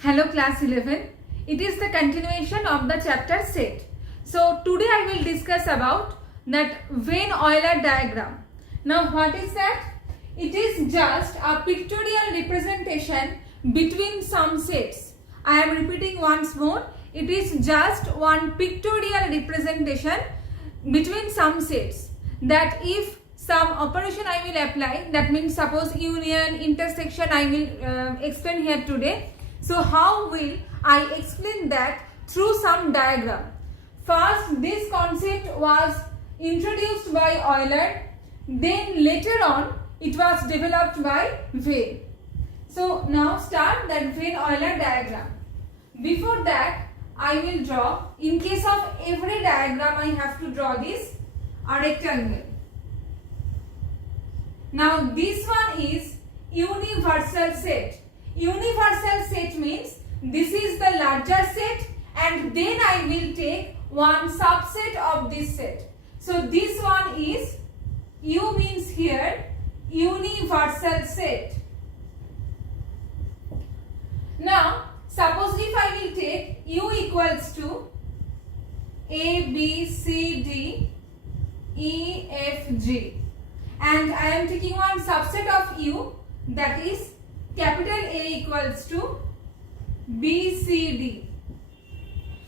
Hello class 11. It is the continuation of the chapter set. So today I will discuss about that Venn-Euler diagram. Now what is that? It is just a pictorial representation between some sets. I am repeating once more. It is just one pictorial representation between some sets. That if some operation I will apply, that means suppose union, intersection I will explain here today. So how will I explain that through some diagram? First, this concept was introduced by Euler, then later on it was developed by Venn. So now start that Venn-Euler diagram. Before that, I will draw, in case of every diagram I have to draw this a rectangle. Now this one is universal set. Universal set means this is the larger set and then I will take one subset of this set. So this one is U means here universal set. Now suppose if I will take U equals to A, B, C, D, E, F, G and I am taking one subset of U, that is capital A equals to B, C, D.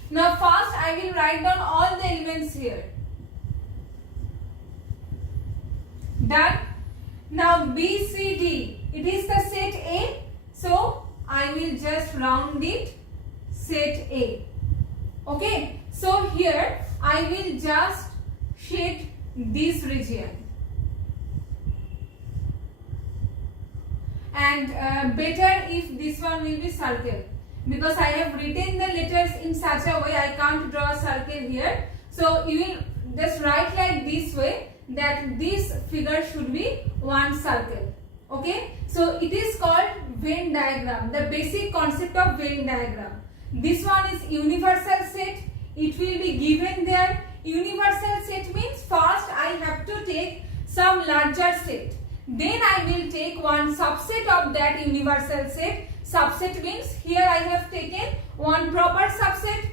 Now first I will write down all the elements here. Done. Now B, C, D, it is the set A, so I will just round it set A. Okay, so here I will just shade this region. And better if this one will be circle, because I have written the letters in such a way I can't draw a circle here. So you will just write like this way, that this figure should be one circle. Okay, so it is called Venn diagram, the basic concept of Venn diagram. This one is universal set, it will be given there. Universal set means first I have to take some larger set, then I will take one subset of that universal set. Subset means here I have taken one proper subset,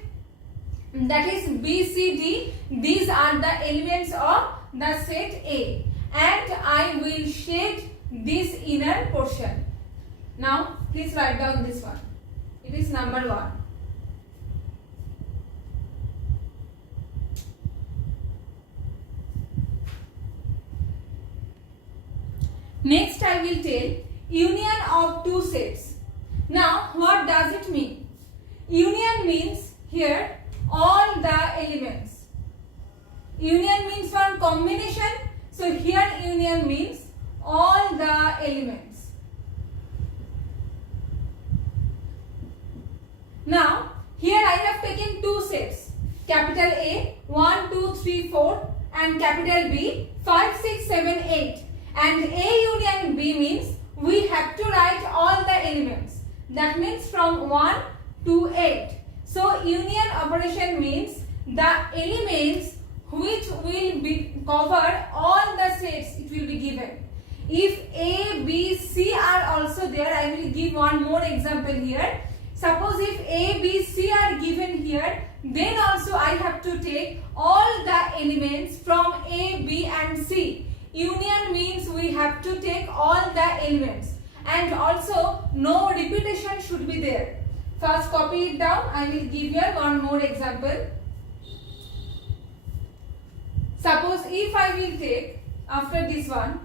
that is B, C, D. These are the elements of the set A and I will shade this inner portion. Now please write down this one. It is number 1. Next I will tell union of two sets. Now what does it mean? Union means here all the elements. Union means one combination. So here union means all the elements. Now here I have taken two sets. Capital A 1, 2, 3, 4 and capital B 5, 6, 7, 8. And A union B means we have to write all the elements. That means from 1 to 8. So union operation means the elements which will be cover all the sets, it will be given. If A, B, C are also there, I will give one more example here. Suppose if A, B, C are given here, then also I have to take all the elements from A, B and C. Union means we have to take all the elements and also no repetition should be there. First copy it down. I will give you one more example. Suppose if I will take after this one,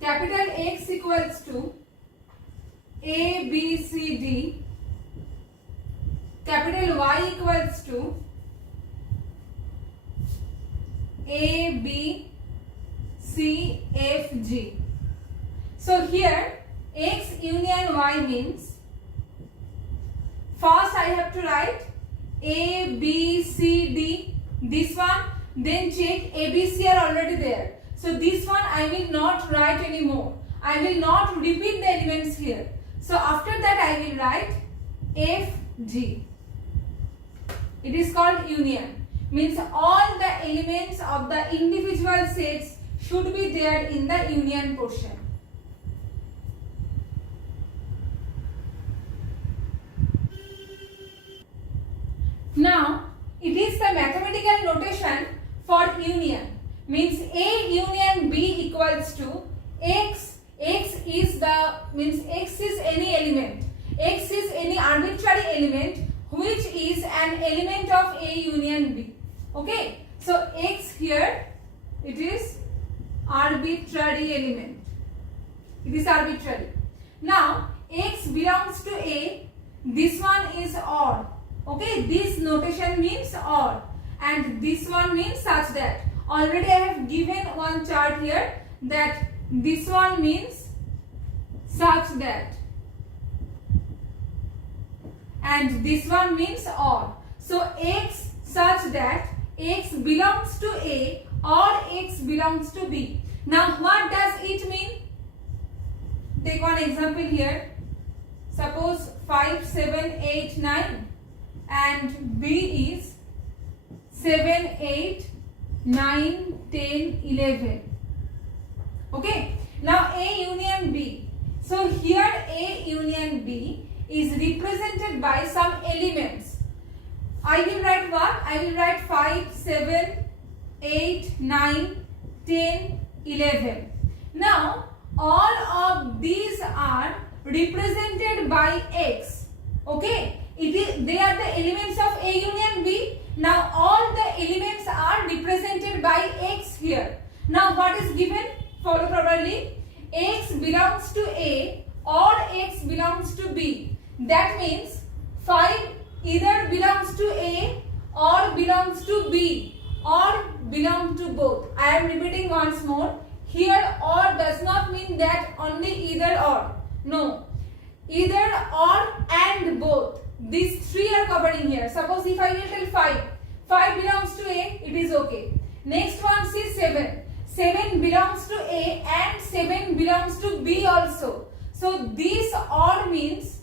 capital X equals to A, B, C, D, capital Y equals to A, B, C, F, G. So here X union Y means first I have to write A, B, C, D, this one, then check A, B, C are already there. So this one I will not write anymore. I will not repeat the elements here. So after that I will write F, G. It is called union. means all the elements of the individual sets should be there in the union portion. Now, it is the mathematical notation for union. Means A union B equals to X. X is any element. X is any arbitrary element which is an element of A union B. Okay. So X here, it is arbitrary element. It is arbitrary. Now X belongs to A. This one is odd. Okay. This notation means odd. And this one means such that. Already I have given one chart here that this one means such that. And this one means odd. So X such that X belongs to A or X belongs to B. Now what does it mean? Take one example here. Suppose 5, 7, 8, 9 and B is 7, 8, 9, 10, 11. Okay. Now A union B. So here A union B is represented by some elements. I will write what? I will write 5, 7, 8, 9, 10, 11. Now all of these are represented by X. Okay. They are the elements of A union B. Now all the elements are represented by X here. Now what is given? Follow properly. X belongs to A or X belongs to B. That means 5 either belongs to A or belongs to B or belong to both. I am repeating once more. Here or does not mean that only either or. No. Either or and both. These three are covering here. Suppose if I will tell 5. 5 belongs to A, it is okay. Next one see 7. 7 belongs to A and 7 belongs to B also. So this or means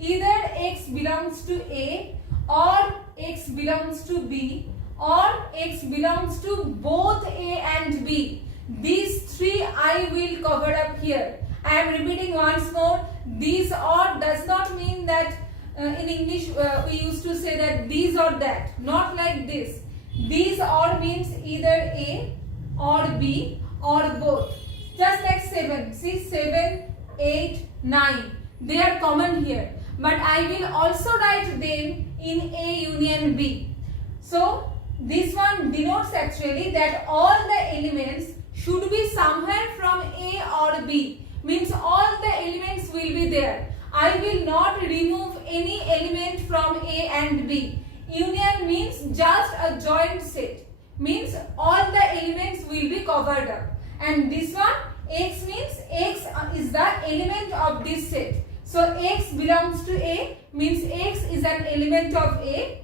either X belongs to A or X belongs to B or X belongs to both A and B. These three I will cover up here. I am repeating once more. These or does not mean that in English we used to say that these or that. Not like this. These or means either A or B or both. Just like 7. See 7, 8, 9. They are common here. But I will also write them in A union B. So this one denotes actually that all the elements should be somewhere from A or B. Means all the elements will be there. I will not remove any element from A and B. Union means just a joint set. Means all the elements will be covered up. And this one X means X is the element of this set. So X belongs to A means X is an element of A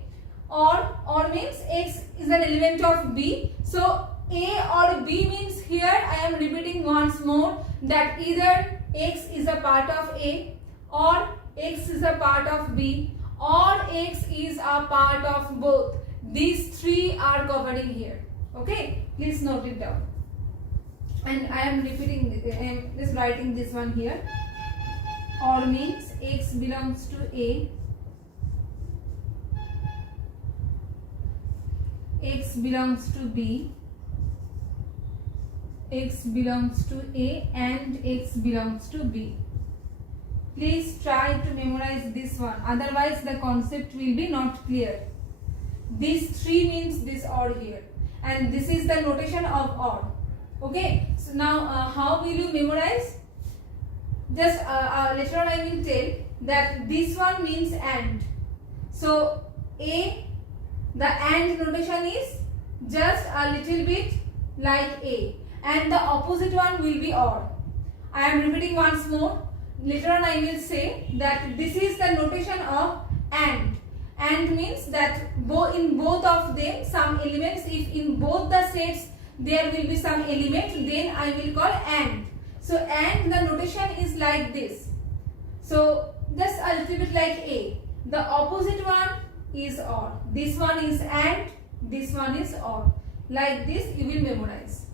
or means X is an element of B. So A or B means here I am repeating once more that either X is a part of A or X is a part of B or X is a part of both. These three are covering here. Okay, please note it down. And I am repeating, I am just writing this one here. Or means X belongs to A, X belongs to B, X belongs to A and X belongs to B. Please try to memorize this one, otherwise the concept will be not clear. This 3 means this or here and this is the notation of or. Okay, so now how will you memorize? Just later on I will tell that this one means and. So A, the and notation is just a little bit like A and the opposite one will be or. I am repeating once more. Later on I will say that this is the notation of and. And means that in both of them some elements, if in both the sets there will be some element, then I will call and. So and the notation is like this. So just a little bit like A. The opposite one is or. This one is and, this one is or. Like this you will memorize.